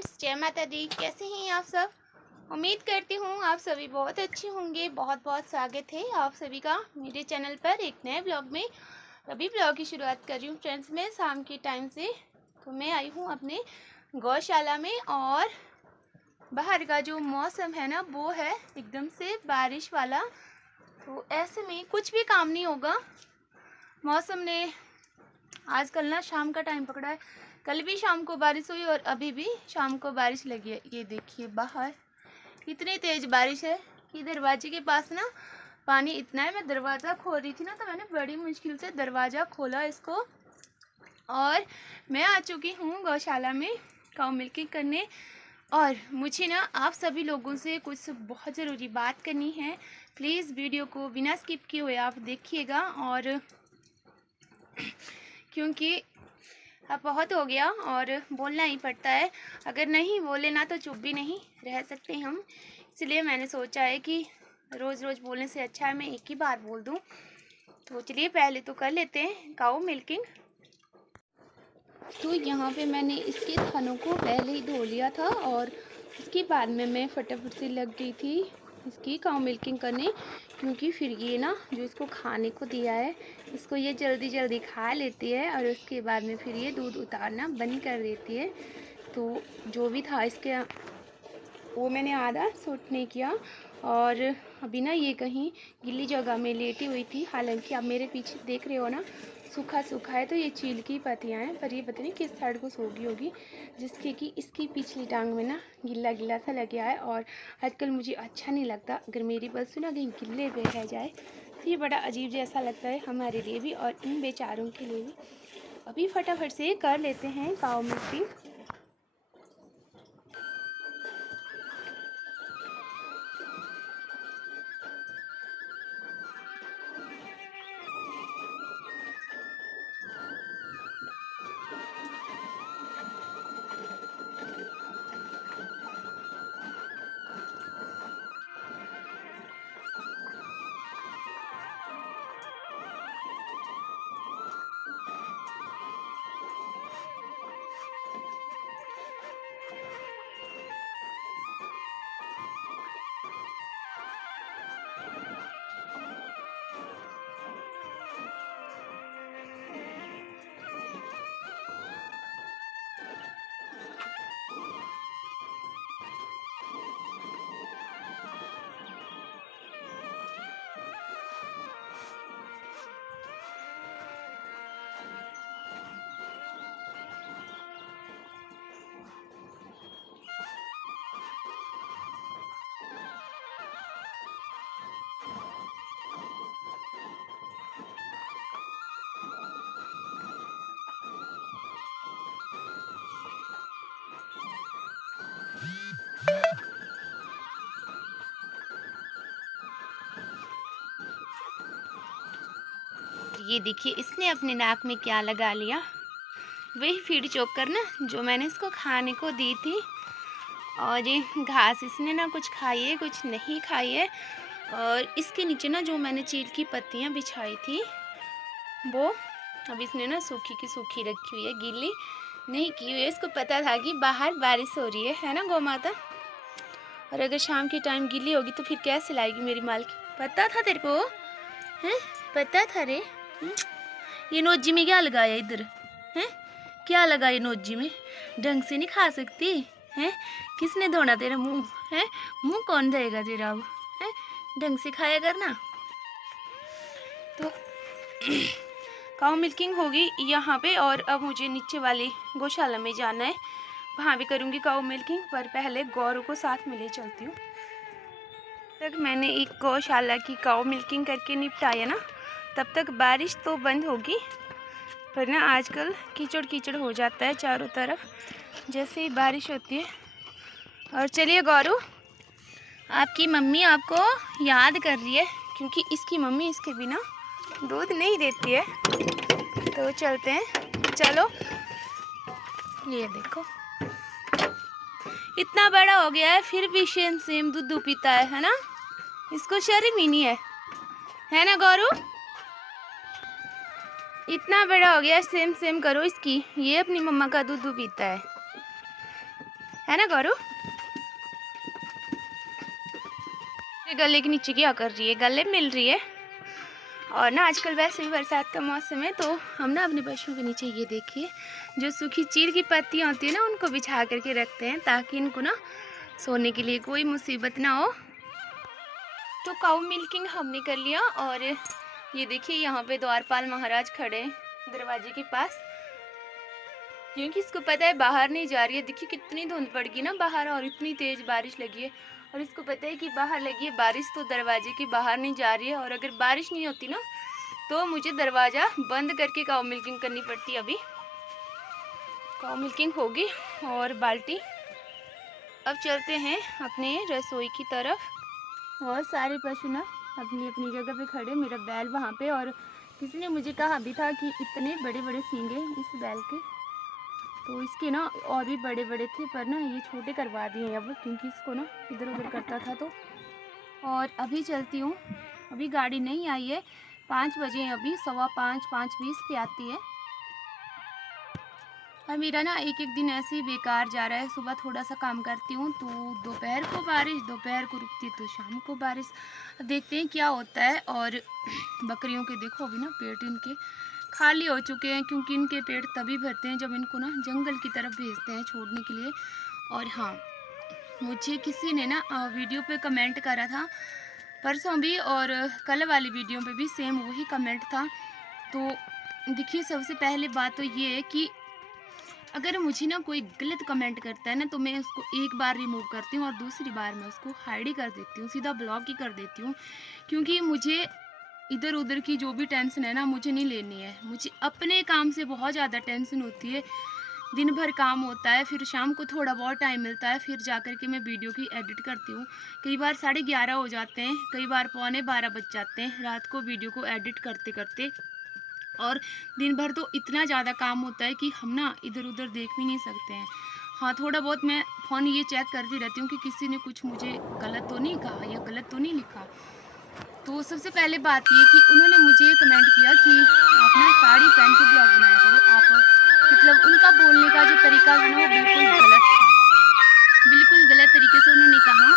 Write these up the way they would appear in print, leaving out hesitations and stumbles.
Friends, जय माता दी। कैसे हैं आप सब? उम्मीद करती हूँ आप सभी बहुत अच्छे होंगे। बहुत बहुत स्वागत है आप सभी का मेरे चैनल पर एक नए ब्लॉग में। अभी ब्लॉग की शुरुआत कर रही हूँ फ्रेंड्स मैं शाम के टाइम से। तो मैं आई हूँ अपने गौशाला में और बाहर का जो मौसम है ना वो है एकदम से बारिश वाला। तो ऐसे में कुछ भी काम नहीं होगा। मौसम ने आजकल ना शाम का टाइम पकड़ा है। कल भी शाम को बारिश हुई और अभी भी शाम को बारिश लगी है। ये देखिए बाहर कितनी तेज बारिश है कि दरवाजे के पास ना पानी इतना है। मैं दरवाज़ा खोल रही थी ना तो मैंने बड़ी मुश्किल से दरवाज़ा खोला इसको। और मैं आ चुकी हूँ गौशाला में काऊ मिल्किंग करने। और मुझे ना आप सभी लोगों से कुछ बहुत ज़रूरी बात करनी है। प्लीज़ वीडियो को बिना स्किप किए हुए आप देखिएगा। और क्योंकि अब बहुत हो गया और बोलना ही पड़ता है। अगर नहीं बोले ना तो चुप भी नहीं रह सकते हम। इसलिए मैंने सोचा है कि रोज़ रोज़ बोलने से अच्छा है मैं एक ही बार बोल दूं। तो चलिए पहले तो कर लेते हैं काऊ मिल्किंग। तो यहाँ पे मैंने इसके थानों को पहले ही धो लिया था और उसके बाद में मैं फटाफट से लग गई थी इसकी काऊ मिल्किंग करने। क्योंकि फिर ये ना जो इसको खाने को दिया है इसको ये जल्दी जल्दी खा लेती है और उसके बाद में फिर ये दूध उतारना बंद कर देती है। तो जो भी था इसके वो मैंने आधा सूट नहीं किया। और अभी ना ये कहीं गिल्ली जगह में लेटी हुई थी। हालांकि आप मेरे पीछे देख रहे हो ना सूखा सूखा है तो ये चील की पत्तियां हैं। पर ये पता नहीं किस साइड को सूखी होगी जिसके कि इसकी पिछली टांग में ना गिल्ला गिल्ला सा लग गया है। और आजकल मुझे अच्छा नहीं लगता अगर मेरी बस ना कहीं गिल्ले पे रह जाए तो ये बड़ा अजीब जैसा लगता है हमारे लिए भी और इन बेचारों के लिए भी। अभी फटाफट से कर लेते हैं काऊ मिल्किंग। ये देखिए इसने अपने नाक में क्या लगा लिया। वही फीड चोकर ना जो मैंने इसको खाने को दी थी। और ये घास इसने ना कुछ खाई है कुछ नहीं खाई है। और इसके नीचे ना जो मैंने चील की पत्तियां बिछाई थी वो अब इसने ना सूखी की सूखी रखी हुई है, गीली नहीं की हुई है। इसको पता था कि बाहर बारिश हो रही है ना गौ माता। और अगर शाम के टाइम गीली होगी तो फिर कैसे लाएगी मेरी मालकी। पता था तेरे को हैं? पता था रे। ये नोजी में क्या लगाया इधर हैं? क्या लगा ये नोजी में? ढंग से नहीं खा सकती हैं? किसने धोना तेरा मुंह है? मुंह कौन धोएगा तेरा अब हैं? ढंग से खाया करना। तो काऊ मिल्किंग होगी यहाँ पे और अब मुझे नीचे वाली गौशाला में जाना है। वहाँ भी करूँगी काऊ मिल्किंग पर पहले गौरों को साथ में ले चलती हूँ। तक मैंने एक गौशाला की काऊ मिल्किंग करके निपटाया ना तब तक बारिश तो बंद होगी। पर ना आजकल कीचड़ कीचड़ हो जाता है चारों तरफ जैसे ही बारिश होती है। और चलिए गौरू आपकी मम्मी आपको याद कर रही है क्योंकि इसकी मम्मी इसके बिना दूध नहीं देती है। तो चलते हैं चलो। ये देखो इतना बड़ा हो गया है फिर भी सेम सेम दूध पीता है ना। इसको शर्म ही नहीं है ना गौरू। इतना बड़ा हो गया सेम सेम करो इसकी। ये अपनी मम्मा का दूध पीता है ना गौरव? गले के नीचे क्या कर रही है? गले मिल रही है। और ना आजकल वैसे भी बरसात का मौसम है, तो हम ना अपने पशुओं के नीचे ये देखिए जो सूखी चीड़ की पत्तियाँ होती है ना, उनको बिछा करके रखते हैं ताकि इनको ना सोने के लिए कोई मुसीबत ना हो। तो काऊ मिल्किंग हमने कर लिया और ये देखिए यहाँ पे द्वारपाल महाराज खड़े हैं दरवाजे के पास, क्योंकि इसको पता है बाहर नहीं जा रही है। देखिए कितनी धुंध पड़ गई ना बाहर और इतनी तेज़ बारिश लगी है, और इसको पता है कि बाहर लगी है बारिश तो दरवाजे के बाहर नहीं जा रही है, और अगर बारिश नहीं होती ना तो मुझे दरवाज़ा बंद करके काऊ मिल्किंग करनी पड़ती। अभी काऊ मिल्किंग होगी और बाल्टी। अब चलते हैं अपने रसोई की तरफ। और सारे पशु ना अपनी अपनी जगह पे खड़े, मेरा बैल वहाँ पे, और किसी ने मुझे कहा भी था कि इतने बड़े बड़े सींग हैं इस बैल के, तो इसके ना और भी बड़े बड़े थे, पर ना ये छोटे करवा दिए अब, क्योंकि इसको ना इधर उधर करता था। तो और अभी चलती हूँ, अभी गाड़ी नहीं आई है, 5 बजे अभी, 5:15 5:20 पे आती है। और मेरा ना एक एक दिन ऐसे ही बेकार जा रहा है। सुबह थोड़ा सा काम करती हूँ तो दोपहर को बारिश, दोपहर को रुकती है तो शाम को बारिश। देखते हैं क्या होता है। और बकरियों के देखो अभी ना पेट इनके खाली हो चुके हैं, क्योंकि इनके पेट तभी भरते हैं जब इनको ना जंगल की तरफ भेजते हैं छोड़ने के लिए। और हाँ, मुझे किसी ने ना वीडियो पे कमेंट करा था परसों भी, और कल वाली वीडियो पे भी सेम वही कमेंट था। तो देखिए सबसे पहले बात तो ये है कि अगर मुझे ना कोई गलत कमेंट करता है ना, तो मैं उसको एक बार रिमूव करती हूँ और दूसरी बार मैं उसको हाइड ही कर देती हूँ, सीधा ब्लॉक ही कर देती हूँ। क्योंकि मुझे इधर उधर की जो भी टेंशन है ना मुझे नहीं लेनी है। मुझे अपने काम से बहुत ज़्यादा टेंशन होती है। दिन भर काम होता है, फिर शाम को थोड़ा बहुत टाइम मिलता है, फिर जा कर के मैं वीडियो की एडिट करती हूँ। कई बार 11:30 हो जाते हैं, कई बार 11:15 बज जाते हैं रात को वीडियो को एडिट करते करते। और दिन भर तो इतना ज़्यादा काम होता है कि हम ना इधर उधर देख भी नहीं सकते हैं। हाँ, थोड़ा बहुत मैं फ़ोन ये चेक करती रहती हूँ कि किसी ने कुछ मुझे गलत तो नहीं कहा या गलत तो नहीं लिखा। तो सबसे पहले बात ये कि उन्होंने मुझे कमेंट किया कि आप ना साड़ी पहन के ब्लॉग बनाया करो। आप मतलब उनका बोलने का जो तरीका है ना वो बिल्कुल गलत था, बिल्कुल गलत तरीके से उन्होंने कहा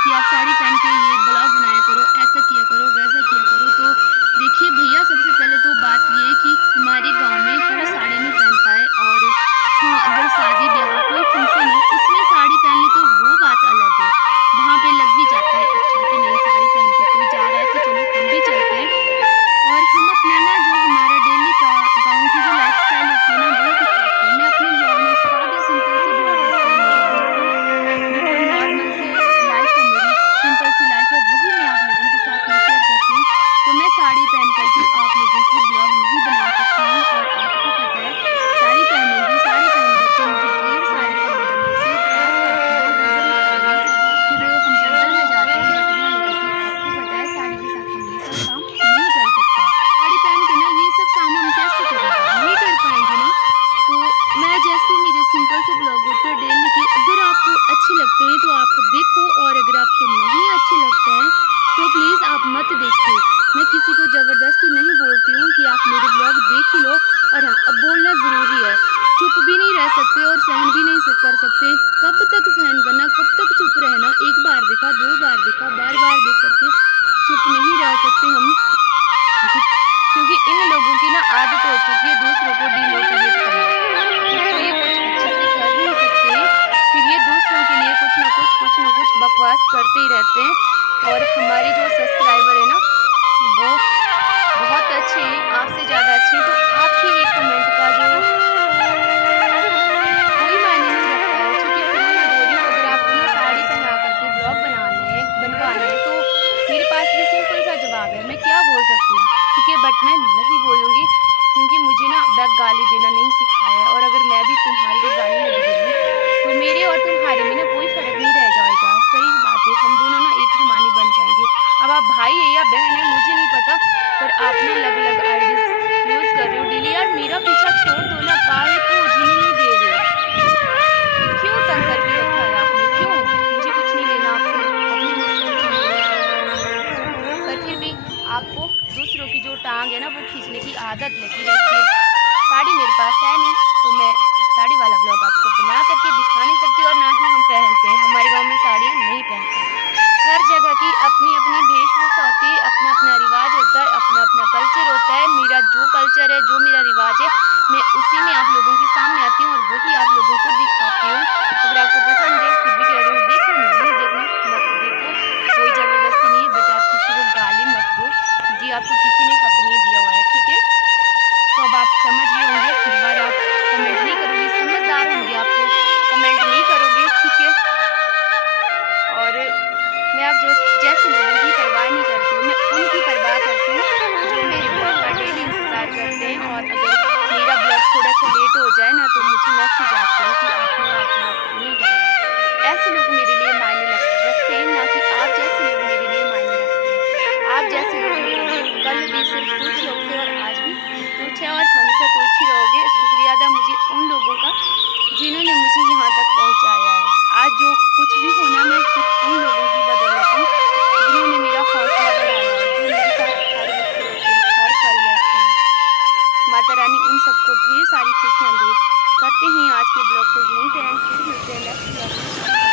कि आप साड़ी पहन के ये ब्लॉग बनाया करो, ऐसा किया करो, वैसा किया करो। तो देखिए भैया, सबसे पहले तो बात ये है कि हमारे गांव में कोई साड़ी नहीं पहनता है। और हाँ, अगर शादी ब्याह कोई फंक्शन हो उसमें साड़ी पहन ली तो वो बात अलग है, वहाँ पे लग भी जाता है अच्छा कि नहीं साड़ी पहन के कोई जा रहा है तो चलो हम भी चलते हैं। और हम अपना ना जो हमारा डेली का गाँव की जो लाइफ स्टाइल होती है ना वो दिखाते हैं। मैं अपने ब्लॉग में सादे सिंपल से ब्लॉग होते हैं, बिल्कुल नॉर्मल सी लाइफ है, मेरी सिंपल सी लाइफ है, वही मैं आप लोगों के साथ में शेयर करती हूँ। तो मैं साड़ी पहन करके आप लोगों को ब्लॉग नहीं बना सकती हूँ, और आपको पता है साड़ी पहनूंगी, साड़ी पहन करके मुझे ढेर सारे काम करने से घास काटना, गोबर उठाना, फिर हम जंगल में जाते हैं बकरियाँ लेकर के। आपको पता है साड़ी के साथ हम ये सब काम नहीं कर सकते। साड़ी पहन के ना ये सब काम हम कैसे करेंगे, नहीं कर पाएंगे ना। तो मैं जैसे मेरे सिंपल से ब्लॉग होते हैं डेली के, अगर आपको अच्छे लगते हैं तो आप देखो, और अगर आपको नहीं अच्छे लगते हैं तो प्लीज़ आप मत देखिए। मैं किसी को ज़बरदस्ती नहीं बोलती हूँ कि आप मेरे ब्लॉग देख ही लो। और हाँ, अब बोलना ज़रूरी है, चुप भी नहीं रह सकते और सहन भी नहीं कर सकते। कब तक सहन करना, कब तक चुप रहना? एक बार देखा, 2 बार देखा, बार बार देख करके चुप नहीं रह सकते हम, क्योंकि इन लोगों की ना आदत हो चुकी है दूसरों को डिमोटिवेट करना। तो ये कुछ अच्छे से कर नहीं सकते हैं, फिर ये दूसरों के लिए कुछ ना कुछ बकवास करते ही रहते हैं। और हमारे जो सब्सक्राइबर है ना वो बहुत अच्छे हैं, आपसे ज़्यादा अच्छे हैं। तो आपके एक कमेंट का जो कोई मायने नहीं रखता है, ठीक है। फिर मैं बोल रही हूँ, अगर आपको ना साड़ी पहना करके ब्लॉग बनवाने हैं तो मेरे पास भी सिंपल सा जवाब है, मैं क्या बोल सकती हूँ, ठीक है। बट मैं नहीं बोलूँगी, क्योंकि मुझे ना बैक गाली देना नहीं सिखाया है। और अगर मैं भी तुम्हारे को गाली लग दूँगी तो मेरे और तुम्हारे में ना कोई फ़र्क नहीं रह जाएगा। सही बात है, हम दोनों ना एक समानी बन जाएंगे। अब आप भाई है या बहन है मुझे नहीं पता, पर आप ना अलग अलग आईडीज यूज़ कर रहे हो डेली। यार मेरा पीछा छोड़ दो ना, काहे को जीने नहीं दे रहे हो? क्यों तंग करके रखा है आपने? क्यों? मुझे कुछ नहीं लेना आपसे, अपने मुझसे कुछ नहीं लेना, पर फिर भी आपको दूसरों की जो टांग है ना वो खींचने की आदत लगी रहती है। साड़ी मेरे पास है नहीं, तो मैं साड़ी वाला ब्लॉग आपको बना करके दिखा नहीं सकती, और ना ही हम अपना रिवाज होता है, अपना अपना कल्चर होता है। मेरा जो कल्चर है, जो मेरा रिवाज है, मैं उसी में आप लोगों के सामने आती हूँ और वही आप लोगों को दिखाती हूँ। अगर आपको पसंद है फिर भी कह रही हूँ देखो, नहीं देखना मत देखो, कोई ज़बरदस्ती नहीं है, बट आप किसी को गाली मत दो, ये आपको किसी ने हक नहीं दिया हुआ है, ठीक है? तो अब आप समझ गए होंगे, दोबारा आप कमेंट नहीं करोगे, समझदार होंगे आप तो कमेंट नहीं करोगे, ठीक है? और मैं आप जो जैसे लोगों की परवाह नहीं करती हूँ, मैं उनकी परवाह करती हूँ जो मेरे ब्लॉग का डेली इंतज़ार करते हैं। और अगर मेरा ब्लॉग थोड़ा-सा लेट हो जाए ना तो मुझे मैसेज आते हैं कि आपने आज ब्लॉग क्यों नहीं डाला। ऐसे लोग मेरे लिए मायने रखते हैं, ना कि आप जैसे लोग मेरे लिए मायने रखते हैं। आप जैसे लोग मेरे लिए कल भी सिर्फ तुच्छ लोग थे और आज भी तुच्छ है और हमेशा तुच्छ ही रहोगे। शुक्रिया अदा मुझे उन लोगों का जिन्होंने मुझे यहाँ तक पहुँचाया है। आज जो कुछ भी होना, मैं सिर्फ उन लोगों की बदौलत हूँ जिन्होंने मेरा हौसला बढ़ाया है, जो मेरे साथ हर वक्त रहते हैं, हर पल रहते हैं। माता रानी उन सबको ढेर सारी खुशियाँ दे। करते हैं आज के ब्लॉग को यहीं पे एंड, फिर मिलते हैं नेक्स्ट ब्लॉग में।